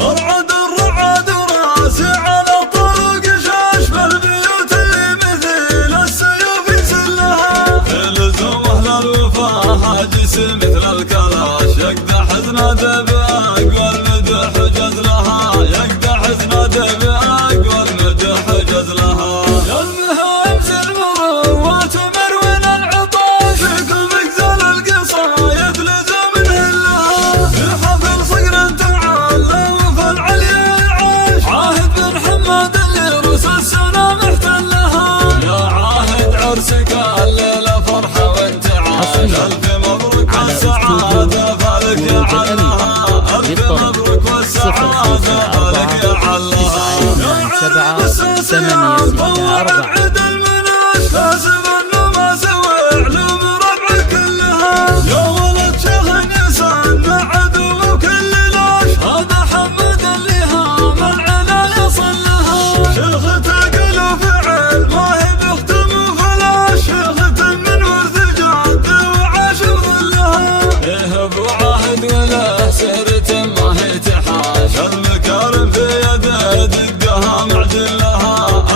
ارعد الرعد راسي على طرق شاش بالبيوت اللي مثل السيوف يسلها. لزوم اهل الوفا حاجس مثل الكلاش يقدح زناده باقوى المدح جزلها. يقدح زناده باقوى المدح جزلها. يا المهام زل مروات مروين العطاش فيكم مقزل القصايد لزوم نهلها. في حفل صقر تعالى وفي العليا عاش عاهد بن حماد اللي رؤوس السنه محتلها. يا عاهد عرسك الليله فرحه وانتعاش. الف مبروك والسعاده فالك يا علها. الف مبروك والسعاده فالك يا علها. يا عرس 864 عد المناش كاسب انه ما سوى علوم ربع كلها. يا ولد شيخ نسان مع عدو وكل لاش هذا حمد اللي هام العلا يصل لها. شيخ تقل وفعل ما هي بختم وفلاش. شيخة من ورث جد وعاش بظلها. ايه ابو عاهد ولا سهرة ما هي تحاش. المكارم في يده دقها معجلها.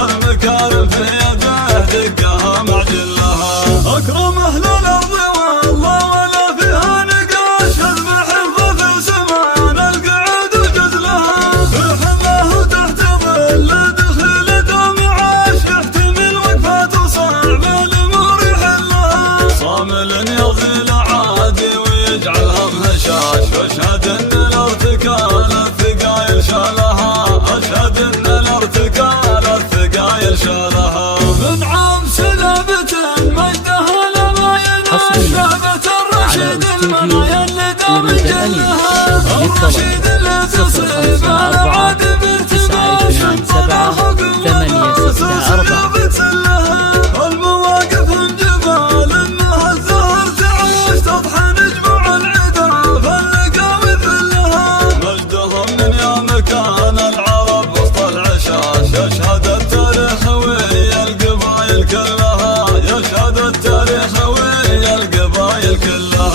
المكارم في يده دقها معجلها. اكرم اهل الارض والله ولا فيها نقاش. اذبح الضفر سمان القعود وجزلها. في حماه تحت ظل دخيلته معاش. يحتمل وقفات وصعب الامور يحلها. صامل يغزل عادي ويجعلها مهشاش. واشهد ان الارتكال الثقايل شالها. اشهد ان الارتكال الثقايل شالها. من عام سلبة مجدها لما ينال. شابة الرشيد المنايا اللي دام جلها. الرشيد اللي تصيب العاد بارتباش. 924 المواقف جبال انها الزهر تعاش. تضحى نجمع العدا فاللقاوي ذلها. مجدهم من يا مكان العرب وسط العشاش. يشهد التاريخ ويا القبايل كلها. يشهد التاريخ ويا القبايل كلها.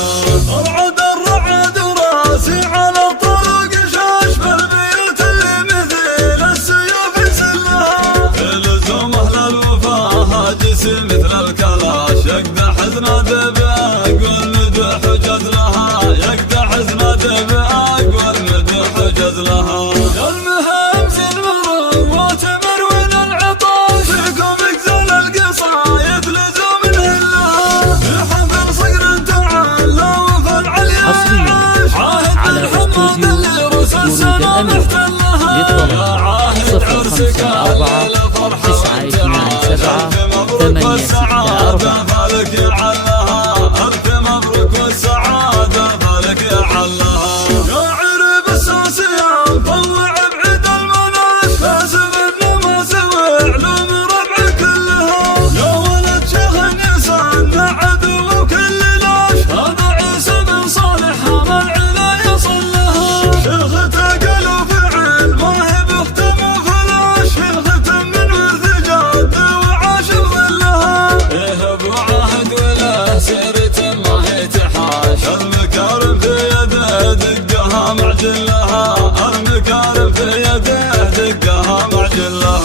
ارعد الرعد راسي على طرق شاش بالبيوت اللي مثل السيوف يسلها. لزوم اهل الوفا هاجس مثل الكلاش. يقدح زناده باقوى المدح جزلها. يقدح زناده باقوى المدح جزلها. يا المهام زل مروات مروين العطاش فيكم مقزل القصايد لزوم نهلها. في حفل صقر تعالى وفي العليا عاش عاهد بن حماد اللي رؤوس السنه محتلها. يا عاهد عرسك الليله فرحه وانتعاش. الف مبروك والسعاده فالك يا علها. الف مبروك والسعاده فالك يا علها. يا عرب الساسيه مطوع بعيد المناش. كاسب انه ما سوى علوم ربع كلها. يا ولد شيخ نسان مع عدو وكل لاش. هذا عيسى بن صالح ما العلا يصل لها. شيخ تقل وفعل ما هي بختم وفلاش. شيخة من ورث جد وعاش بظلها. ايه ابو عاهد ولا سيرة ما هي تحاش. المكارم في يده دقها معجلها. المكارم في يده دقها معجلها.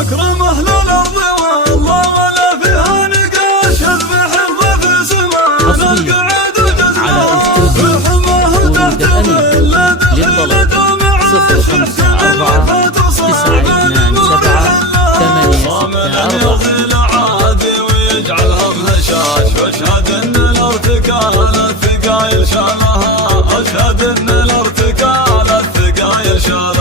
اكرم اهل الارض والله ولا فيها نقاش. اذبح الضفر سمان القعود وجزلها. في حماه تحت ظل دخيلته معاش. يحتمل وقفات وصعب الامور يحلها. صامل يغزل عادي ويجعلها مهشاش. واشهد ان الارتكال الثقايل شالها. اشهد ان الارتكال الثقايل شالها.